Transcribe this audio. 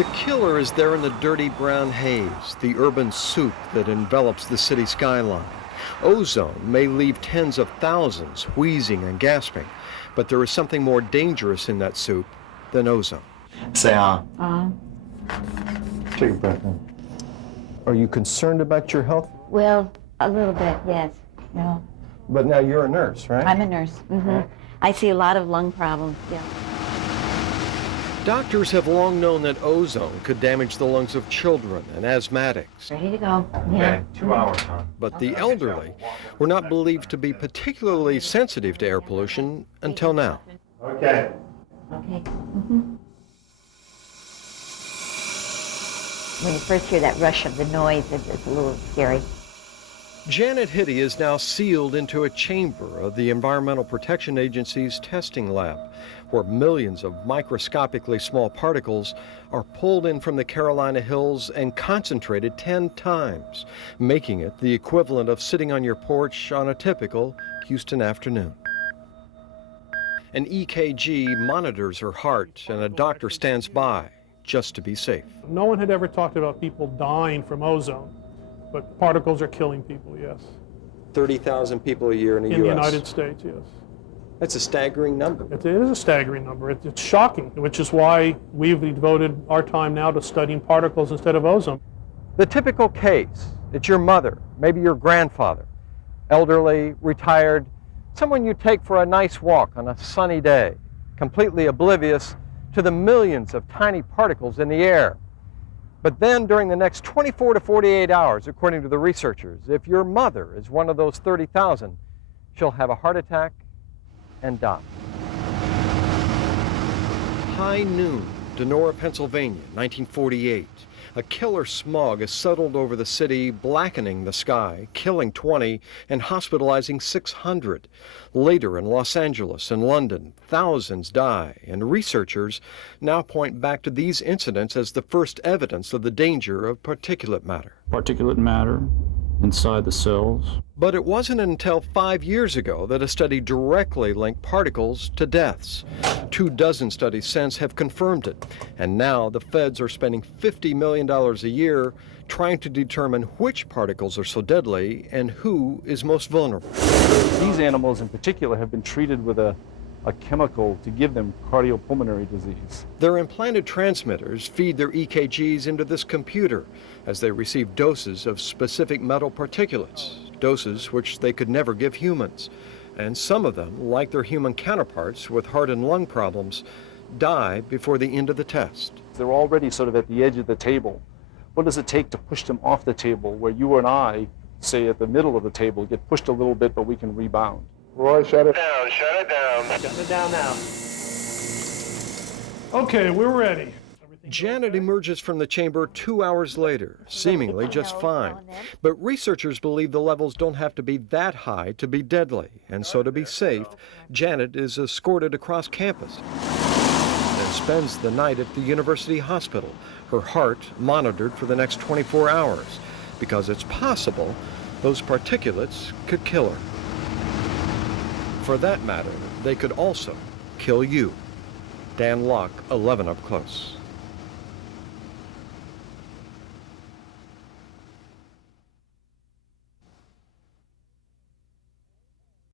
The killer is there in the dirty brown haze, the urban soup that envelops the city skyline. Ozone may leave tens of thousands wheezing and gasping, but there is something more dangerous in that soup than ozone. Say Take a breath in. Are you concerned about your health? Well, a little bit, yes. No. But now you're a nurse, right? I'm a nurse. Mm-hmm. I see a lot of lung problems, yeah. Doctors have long known that ozone could damage the lungs of children and asthmatics. Ready to go. Yeah. Okay, 2 hours, huh? But the elderly were not believed to be particularly sensitive to air pollution until now. Okay. Okay. Mm-hmm. When you first hear that rush of the noise, it's a little scary. Janet Hitty is now sealed into a chamber of the Environmental Protection Agency's testing lab, where millions of microscopically small particles are pulled in from the Carolina Hills and concentrated 10 times, making it the equivalent of sitting on your porch on a typical Houston afternoon. An EKG monitors her heart, and a doctor stands by just to be safe. No one had ever talked about people dying from ozone, but particles are killing people, yes. 30,000 people a year in the U.S. In the United States, yes. That's a staggering number. It is a staggering number. It's shocking, which is why we've devoted our time now to studying particles instead of ozone. The typical case, it's your mother, maybe your grandfather, elderly, retired, someone you take for a nice walk on a sunny day, completely oblivious to the millions of tiny particles in the air. But then during the next 24 to 48 hours, according to the researchers, if your mother is one of those 30,000, she'll have a heart attack and die. High noon, Donora, Pennsylvania, 1948. A killer smog has settled over the city, blackening the sky, killing 20 and hospitalizing 600. Later in Los Angeles and London, thousands die, and researchers now point back to these incidents as the first evidence of the danger of particulate matter. Particulate matter inside the cells. But it wasn't until 5 years ago that a study directly linked particles to deaths. 24 studies since have confirmed it, and now the feds are spending $50 million a year trying to determine which particles are so deadly and who is most vulnerable. These animals in particular have been treated with a chemical to give them cardiopulmonary disease. Their implanted transmitters feed their EKGs into this computer as they receive doses of specific metal particulates, doses which they could never give humans. And some of them, like their human counterparts with heart and lung problems, die before the end of the test. They're already sort of at the edge of the table. What does it take to push them off the table where you and I, say at the middle of the table, get pushed a little bit but we can rebound? Roy, shut it down, shut it down. Shut it down now. Okay, we're ready. Janet emerges from the chamber 2 hours later, seemingly just fine. But researchers believe the levels don't have to be that high to be deadly. And so to be safe, Janet is escorted across campus and spends the night at the university hospital, her heart monitored for the next 24 hours, because it's possible those particulates could kill her. For that matter, they could also kill you. Dan Locke, 11 Up Close.